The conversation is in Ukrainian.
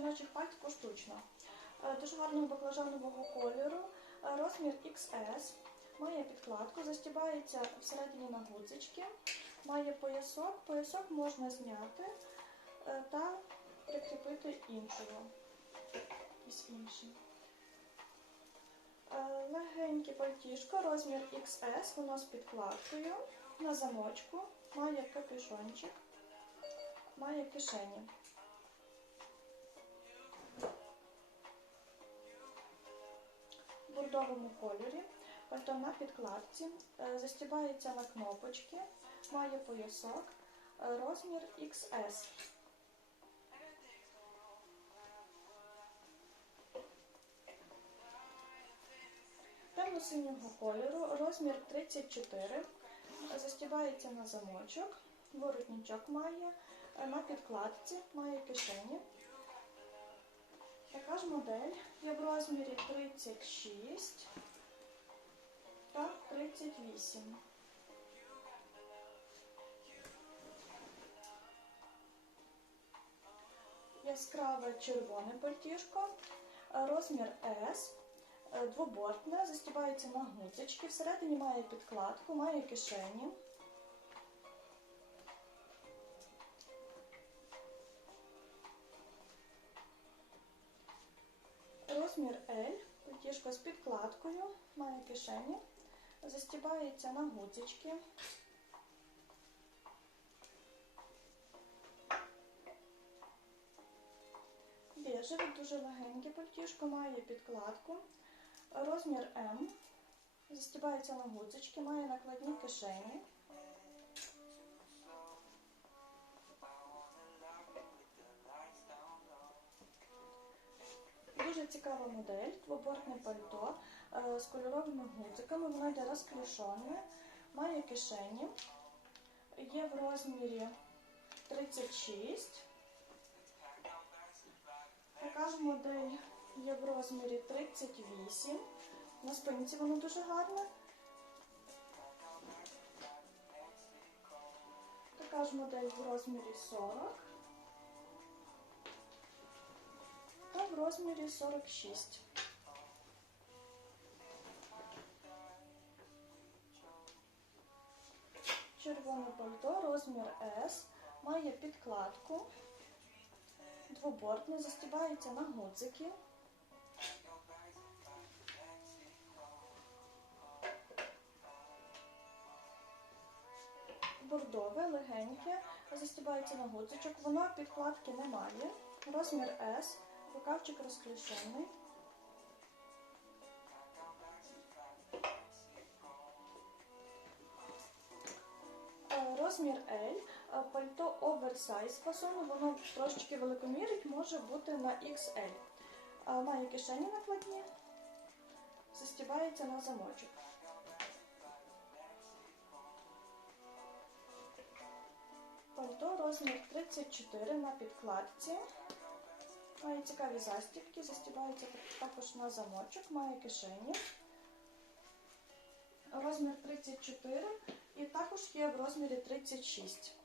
жіночих пальт поштучно. Е, Дуже гарного баклажанового кольору, е, розмір XS, має підкладку, застібається всередині на гудзички, має поясок. Поясок можна зняти е, та прикріпити іншого. Інший. Легеньке пальтішко, розмір XS, воно з підкладкою на замочку, має капюшончик, має кишені. Бордовому кольорі, пальто на підкладці, е, застібається на кнопочки, має поясок, е, розмір XS. Темно-синього кольору, розмір 34, застібається на замочок, воротничок має, е, на підкладці має кишені. Така ж модель є в розмірі 36 та 38. Яскраве червоне пальтішко, розмір S, двобортне, застібається на гудзички, всередині має підкладку, має кишені. Розмір L, пальтішко з підкладкою, має кишені, застібається на гудзички. Бежеве, дуже легеньке пальтішко, має підкладку. Розмір М, застібається на гудзички, має накладні кишені. Цікава модель, двобортне пальто е, з кольоровими гудзиками, воно йде розклішене, має кишені, є в розмірі 36. Така ж модель є в розмірі 38. На спинці воно дуже гарне. Така ж модель в розмірі 40. В розмірі 46. Червоне пальто, розмір S, має підкладку, двобортне, застібається на гудзики. Бордове, легеньке, застібається на гудзичок. Воно підкладки не має. Розмір S, рукавчик розклішений. Е, Розмір L, е, пальто оверсайз фасону, воно трошечки великомірить, може бути на XL. Е, Має кишені накладні, застібається на замочок. Пальто розмір 34 на підкладці. Має цікаві застібки, застібається також на замочок, має кишені. Розмір 34 і також є в розмірі 36.